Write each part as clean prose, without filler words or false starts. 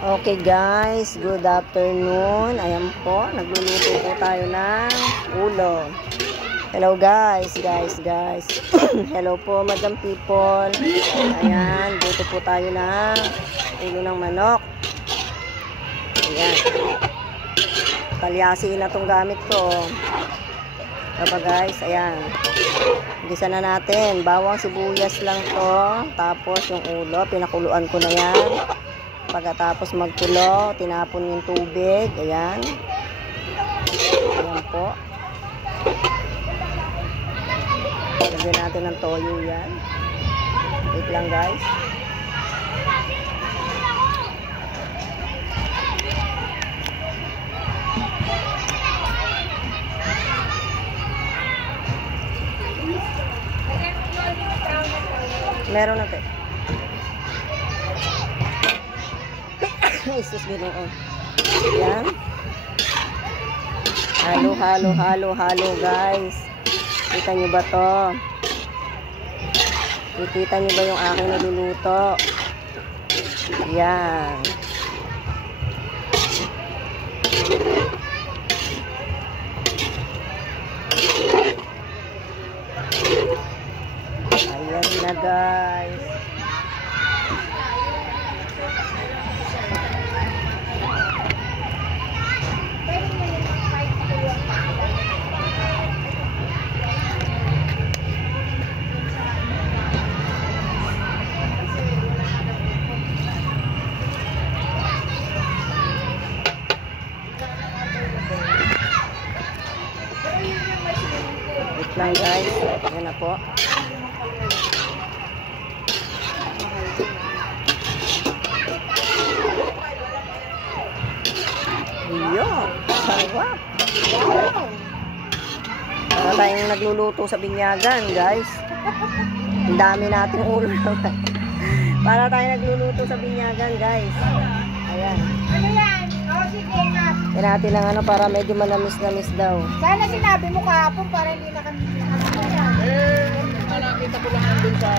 Okay guys, good afternoon. Ayan po, nagluluto po tayo ng ulo. Hello guys. Hello po madam people. Ayan, luto po tayo ng ulo ng manok. Ayan. Talyasi na tong gamit ko. Diba guys, ayan. Gisa na natin. Bawang sibuyas lang to. Tapos yung ulo, pinakuluan ko na yan. Pagkatapos magkulo, tinapon yung tubig. Ayan. Ayan po. Lagyan natin ng toyo yan. Wait lang guys. Meron na tayo. Isus ginoo. Ayan. Halo guys. Kita nyo ba to? Kita nyo ba yung aking niluluto? Ayan. Ayan na guys. Wait lang guys. Ayan na po. Yun. Sarap. Wow. Para tayong nagluluto sa binyagan guys. Ang dami nating ulo naman. Para tayong nagluluto sa binyagan guys. Ayan. Ano yan? O, sige nga. Yan natin lang ano para medyo manamis-namis daw. Sana sinabi mo kahapon para hindi na kami Nakita ko lang doon sa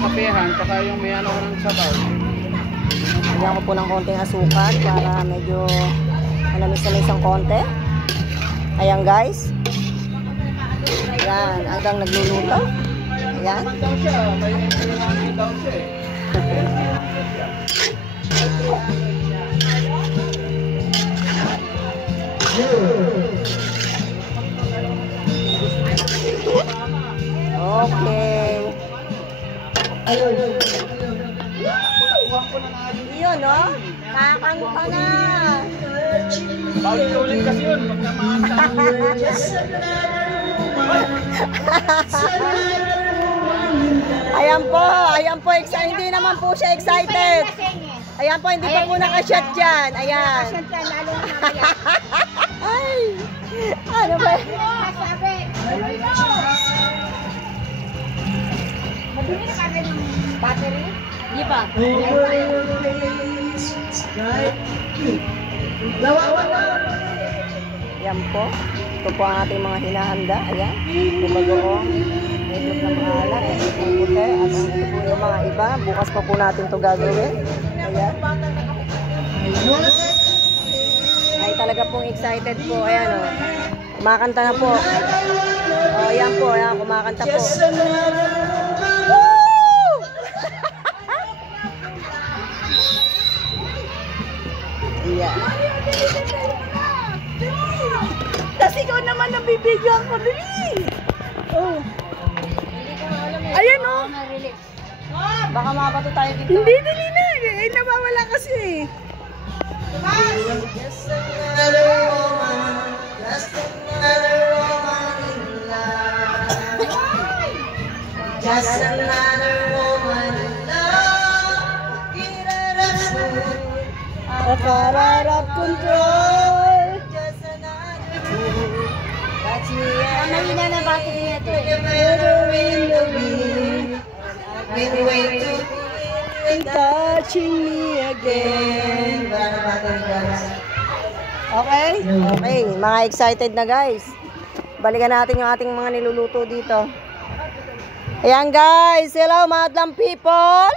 kapehan, saka yung may ano ng sabaw. Lagyan ko po ng konting asukal para medyo manamis-namis ang konti. Ayan guys. Ayan, hanggang nagluluto. Ayan. Daw siya, may hangin daw siya eh. Okay. Yun, no? Kakanta na. Bawal ulit kasi yun, pag namaan Ayan po, hindi naman po siya excited. Ayan po, hindi pa po nakashot dyan. Ayan. lalo na mamaya. Ay, ano ba? Sabi. Mabili na kagad yung battery? Di pa. Ayan po. Ito po ang ating mga hinahanda. Ayan. Bumagoong. Medyo na maalat. Ito po puti. At ang ito po yung mga iba. Bukas pa po natin ito gagawin. Ayan. Ay talaga pong excited po. Ayan o. Kumakanta na po. O ayan po. Ayan. Kumakanta po. Woo! Ayan. Tapos ikaw naman nabibigyan ko. Dali! Oh. Ayan o. Baka makabato tayo dito. Hindi, dali na. Eh, nawawala kasi eh. Just another woman, just another woman in love. Just another woman in love. Get out of Out of control. Just another woman. That's me. Mahina na battery nito eh. Never in the wind. Been waiting and touching me again. Okay? Okay. Mga excited na guys. Balikan natin yung ating mga niluluto dito. Ayan guys. Hello madam people.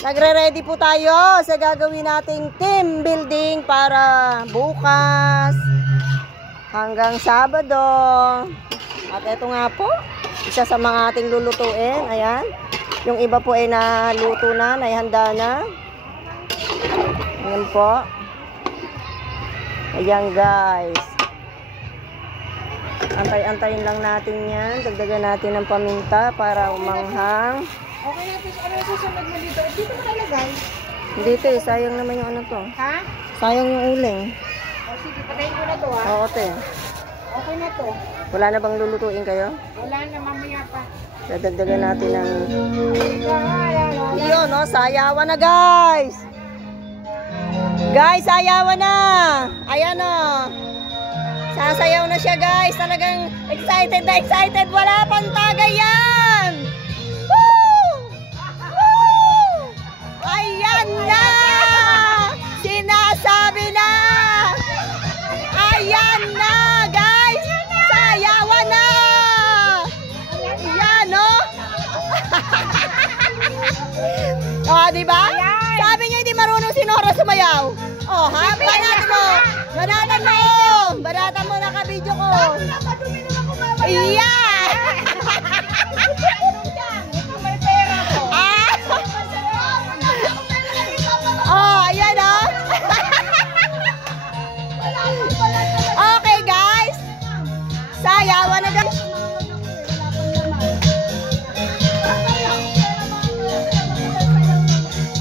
Nagre-ready po tayo sa gagawin nating team building para bukas hanggang Sabado. At ito nga po, isa sa mga ating lulutuin. Ayan. Yung iba po ay naluto na, naihanda na. Ayan po. Ayan guys. Antay-antayin lang natin yan. Dagdagan natin ng paminta para umanghang. Okay natin, ano yung susunod mo dito? Dito mo nalagay? Dito eh, sayang naman yung ano to. Ha? Sayang yung uling. O sige, patayin ko na to ha. Oo, te. Okay na to. Wala na bang lulutuin kayo? Wala na, mamaya pa. Dadagdagan natin ng... Ayan. Yun, no? Sayawan na, guys! Guys, sayawan na! Ayan, no? Sasayaw na siya, guys. Talagang excited na excited. Wala pang tagay yan! Woo! Woo! Ayan na! Sinasabi na! Ayan na, guys! Sayawan na! Ayan, no? Oh, diba? Sabi niyo hindi marunong si Nora sumayaw. Oh, ha? Banatan mo! Banatan mo! Banatan mo, naka-video ko. Yeah! May pera ko. Ah! Oh, ayan, oh. Okay, guys. Sayawan na, guys.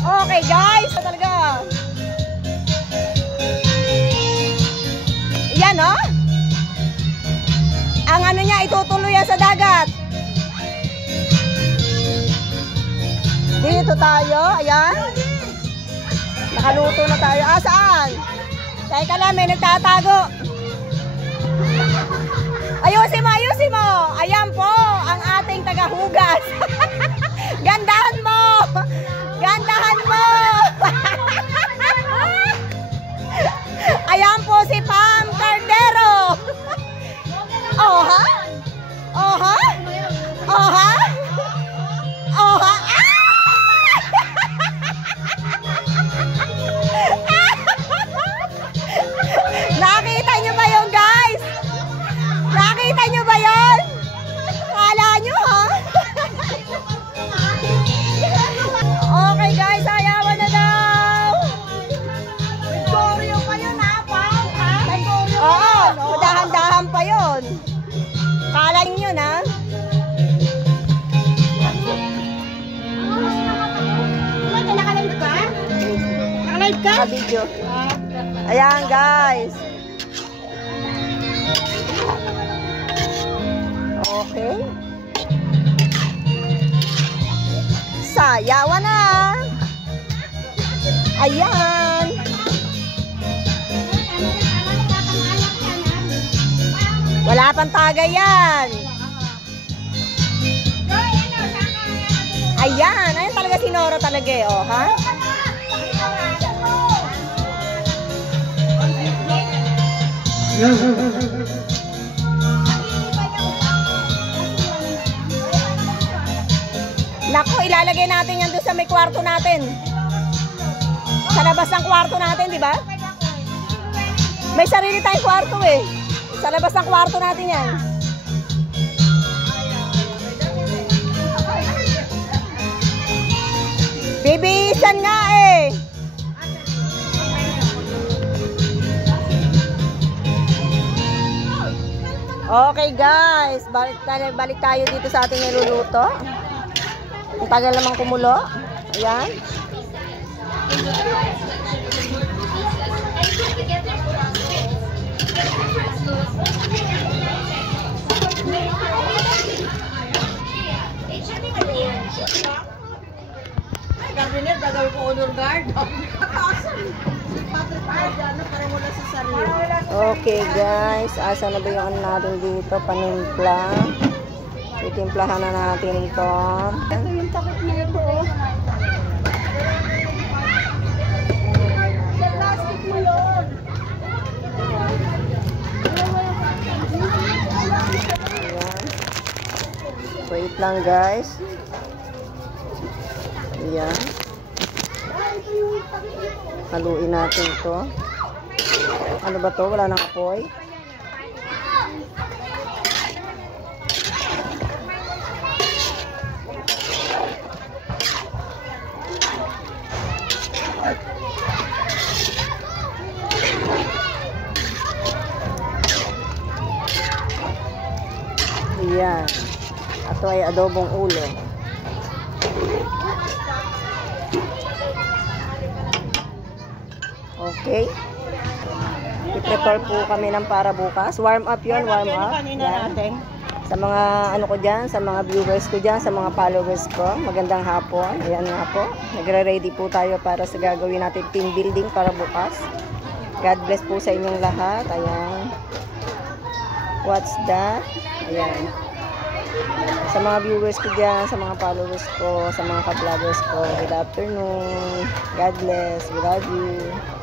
Okay, guys. Talaga. Yan, oh. Ang ano niya, itutuloy yan sa dagat. Dito tayo. Ayan. Nakaluto na tayo. Ah, saan? Teka lang, may nagtatago. Ayusin mo, ayusin mo. Ayan po, ang ating tagahugas. Gandahan mo. Gandahan mo. Ayan po si Pam Cardero. Oh, ha? Oh, ha? Oh, ha? Oh, ha? Nakita nyo ba yun, guys? Nakita nyo ba yun? Kala nyo, ha? Okay, guys, sayawan na daw. Victorio pa yun ha, Pao? Ha? Victorio pa Oo, yun, no? madahan-dahan pa yun. Kala nyo yun, ha? Nakalive ka? Nakalive ka? Naka-video. Ayan, guys. Okay. Sayawan na. Ayan. Wala pang tagay yan. Ayan. Ayan talaga si Nora talaga eh. Oh, ha? Nako, ilalagay natin yan doon sa may kwarto natin. Sa labas ng kwarto natin, di ba? May sarili tayong kwarto eh. Sa labas ng kwarto natin yan. Bibihisan nga eh. Okay guys, balik tayo dito sa ating niluluto. Ang tagal namang kumulo. Ayan. Gabriel, gagawin ko honor guard. Okay guys, asa na ba yung ano natin dito? Panimpla. Titimplahan na natin ito. Ito yung takot na ito. Sa plastic mo yun. Ayan. Wait lang guys. Ayan. Haluin natin ito. Ano ba to? Wala nang apoy. Ayan. Ito ay adobong ulo. Okay. I-prepare po kami ng para bukas. Warm up yun, warm up. Yan. Sa mga ano ko dyan, sa mga viewers ko dyan, sa mga followers ko, magandang hapon. Ayan nga po. Nagre-ready po tayo para sa gagawin natin team building para bukas. God bless po sa inyong lahat. Ayan. What's that? Ayan. Sa mga viewers ko dyan, sa mga followers ko, sa mga ka-vloggers ko, good afternoon. God bless. We love you.